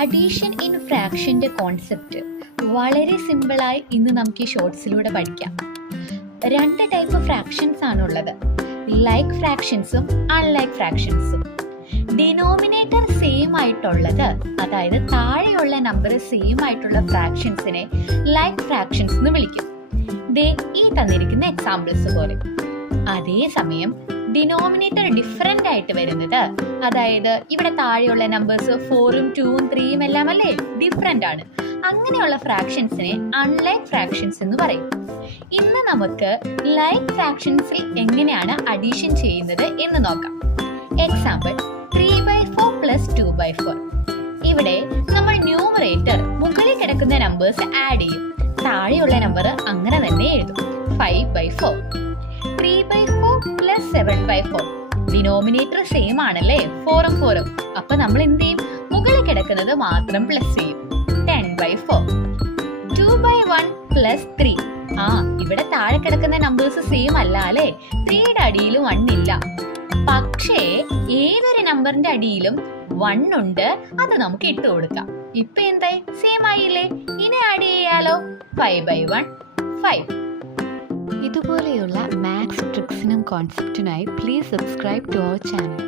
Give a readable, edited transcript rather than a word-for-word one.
Addition in ഫ്രാക്ഷൻ്റെ concept വളരെ സിമ്പിളായി ഇന്ന് നമുക്ക് ഈ ഷോർട്സിലൂടെ പഠിക്കാം. രണ്ട് ടൈപ്പ് ഫ്രാക്ഷൻസ് ആണുള്ളത്, ലൈക്ക് ഫ്രാക്ഷൻസും അൺലൈക്ക് ഫ്രാക്ഷൻസും. ഡിനോമിനേറ്റർ സെയിം ആയിട്ടുള്ളത്, അതായത് താഴെയുള്ള നമ്പർ സെയിം ആയിട്ടുള്ള ഫ്രാക്ഷൻസിനെ ലൈക്ക് ഫ്രാക്ഷൻസ് എന്ന് വിളിക്കും. ഈ തന്നിരിക്കുന്ന എക്സാമ്പിൾസ് പോലെ. അതേസമയം ഡിനോമിനേറ്റർ ഡിഫറെൻ്റ് ആയിട്ട് വരുന്നത്, അതായത് ഇവിടെ താഴെയുള്ള നമ്പേഴ്സ് 4ഉം 2ഉം 3ഉം എല്ലാം അല്ലേ ഡിഫറെൻ്റ് ആണ്, അങ്ങനെയുള്ള ഫ്രാക്ഷൻസിനെ അൺലൈക്ക് ഫ്രാക്ഷൻസ് എന്ന് പറയും. ഇന്ന് നമുക്ക് ലൈക്ക് ഫ്രാക്ഷൻസിൽ എങ്ങനെയാണ് അഡീഷൻ ചെയ്യുന്നത് എന്ന് നോക്കാം. എക്സാമ്പിൾ 3/4 + 2/4. ഇവിടെ നമ്മൾ ന്യൂമറേറ്റർ മുകളിൽ കിടക്കുന്ന നമ്പേഴ്സ് ആഡ് ചെയ്യും, താഴെയുള്ള നമ്പർ അങ്ങനെ തന്നെ എഴുതും. 5/4. 3/4 + 7/4. ഡിനോമിനേറ്റർ സെയിം ആണല്ലേ, 4ഉം 4ഉം. അപ്പൊ നമ്മൾ എന്ത് ചെയ്യും, മുകളിൽ കിടക്കുന്നത് മാത്രം പ്ലസ് ചെയ്യും. 10/4. 2/1 + 3. ഇവിടെ താഴെ കിടക്കുന്ന നമ്പേഴ്സ് സെയിം അല്ല അല്ലേ, 3യുടെ അടിയിൽ 1 ഇല്ല. പക്ഷേ ഏതൊരു നമ്പറിന്റെ അടിയിലും 1 ഉണ്ട്, അത് നമുക്ക് ഇട്ട് കൊടുക്കാം. ഇപ്പൊ എന്തായി, സെയിം ആയില്ലേ. ഇനി ആഡ് ചെയ്യാലോ. 5/1 5. ഇതുപോലെയുള്ള മാത്സ് ട്രിക്സിനും കോൺസെപ്റ്റിനായി please subscribe to our channel.